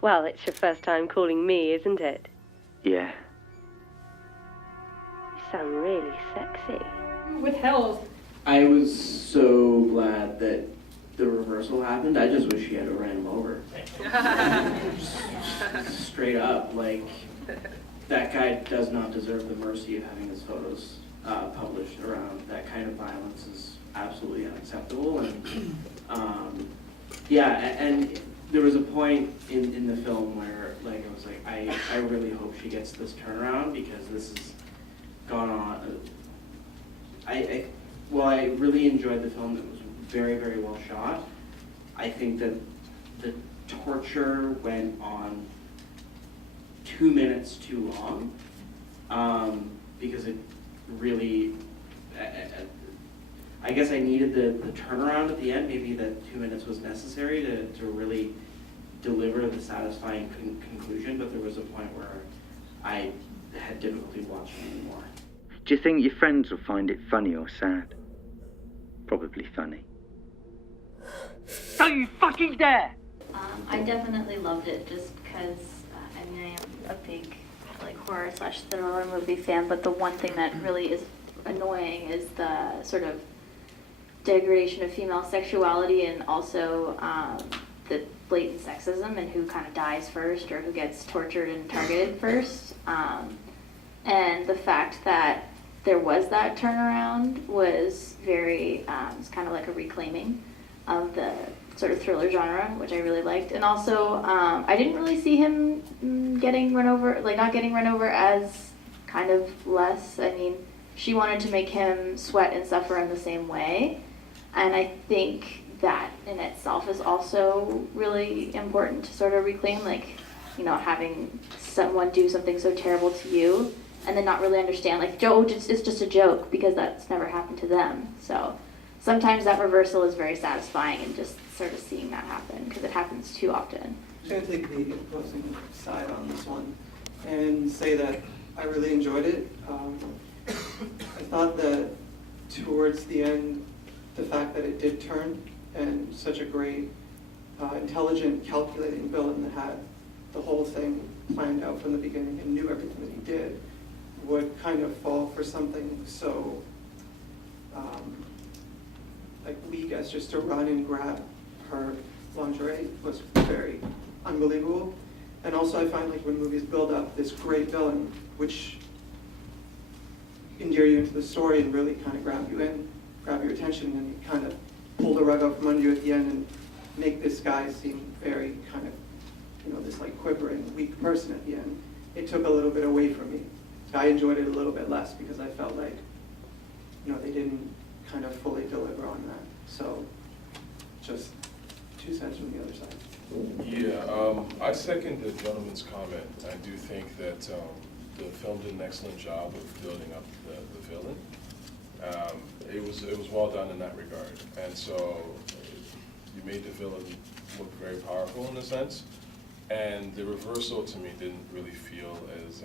Well, it's your first time calling me, isn't it? Yeah. You sound really sexy. Withheld. I was so glad that the reversal happened. I just wish he had ran him over. Straight up, like, that guy does not deserve the mercy of having his photos published around. That kind of violence is absolutely unacceptable. And yeah, and there was a point in the film where, like, I was like, I really hope she gets this turnaround, because this has gone on. While I really enjoyed the film, it was very, very well shot. I think that the torture went on 2 minutes too long, because it really, I guess I needed the turnaround at the end. Maybe that 2 minutes was necessary to really deliver the satisfying conclusion, but there was a point where I had difficulty watching anymore. Do you think your friends will find it funny or sad? Probably funny. Don't you fucking dare! I definitely loved it just because, I mean, I am a big horror / thriller movie fan, but the one thing that really is annoying is the sort of degradation of female sexuality, and also the blatant sexism and who kind of dies first or who gets tortured and targeted first. And the fact that there was that turnaround was very, it's kind of like a reclaiming of the sort of thriller genre, which I really liked. And also, I didn't really see him getting run over, not getting run over as kind of less. I mean, she wanted to make him sweat and suffer in the same way. And I think that in itself is also really important to sort of reclaim, having someone do something so terrible to you and then not really understand, it's just a joke, because that's never happened to them. So sometimes that reversal is very satisfying, and just sort of seeing that happen, because it happens too often. I'm going to take the opposing side on this one and say that I really enjoyed it. I thought that towards the end, the fact that it did turn, and such a great, intelligent, calculating villain that had the whole thing planned out from the beginning and knew everything that he did, would kind of fall for something so weak as just to run and grab her lingerie was very unbelievable. And also I find when movies build up this great villain, which endear you into the story and really kind of grab your attention, and you kind of pull the rug out from under you at the end and make this guy seem very kind of, this quivering, weak person at the end. It took a little bit away from me. So I enjoyed it a little bit less, because I felt like, they didn't kind of fully deliver on that. So just 2 cents from the other side. Yeah, I second the gentleman's comment. I do think that the film did an excellent job of building up the villain. It was well done in that regard, and so you made the villain look very powerful in a sense. And the reversal to me didn't really feel as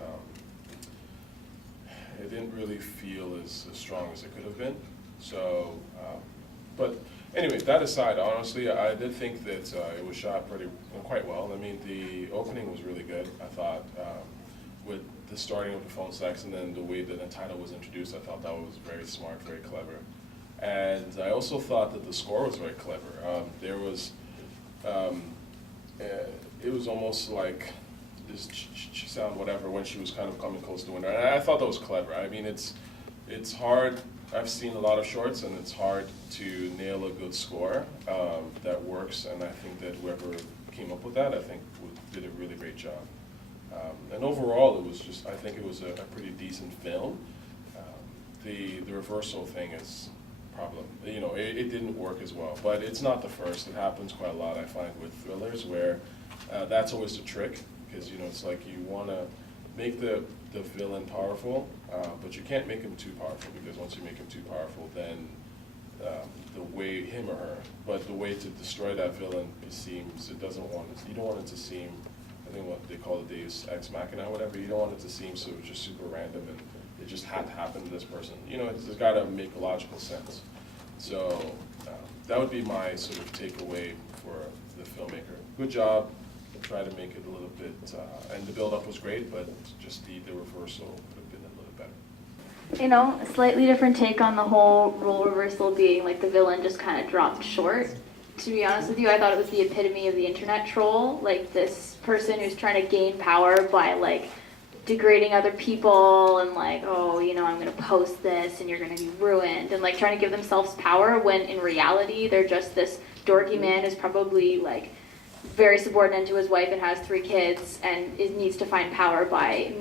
as strong as it could have been. So, but anyway, that aside, honestly, I did think that it was shot quite well. I mean, the opening was really good. I thought with the starting of the phone sex and then the way that the title was introduced, I thought that was very smart, very clever. And I also thought that the score was very clever. There was, it was almost like this sound whatever when she was kind of coming close to the window. And I thought that was clever. I mean, it's hard. I've seen a lot of shorts, and it's hard to nail a good score that works. And I think that whoever came up with that, did a really great job. And overall, I think it was a pretty decent film. The reversal thing is problem. It didn't work as well, but it's not the first. It happens quite a lot, I find, with thrillers, where that's always the trick, because it's like you want to make the villain powerful, but you can't make him too powerful, because once you make him too powerful, then the way him or her, but the way to destroy that villain, you don't want it to seem, I think what they call it Deus Ex Machina or whatever. You don't want it to seem so just super random and it just had to happen to this person. It's got to make logical sense. So that would be my sort of takeaway for the filmmaker. Good job, try to make it a little bit, and the build-up was great, but just the reversal could have been a little better. You know, a slightly different take on the whole role reversal being like the villain just kind of dropped short. To be honest with you, I thought it was the epitome of the internet troll, like this person who's trying to gain power by like degrading other people and like, oh, you know, I'm going to post this and you're going to be ruined, and like trying to give themselves power when in reality they're just this dorky man who's probably like very subordinate to his wife and has 3 kids and needs to find power by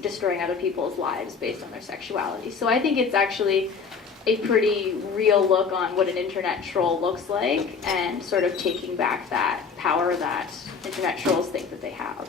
destroying other people's lives based on their sexuality. So I think it's actually a pretty real look on what an internet troll looks like and sort of taking back that power that internet trolls think that they have.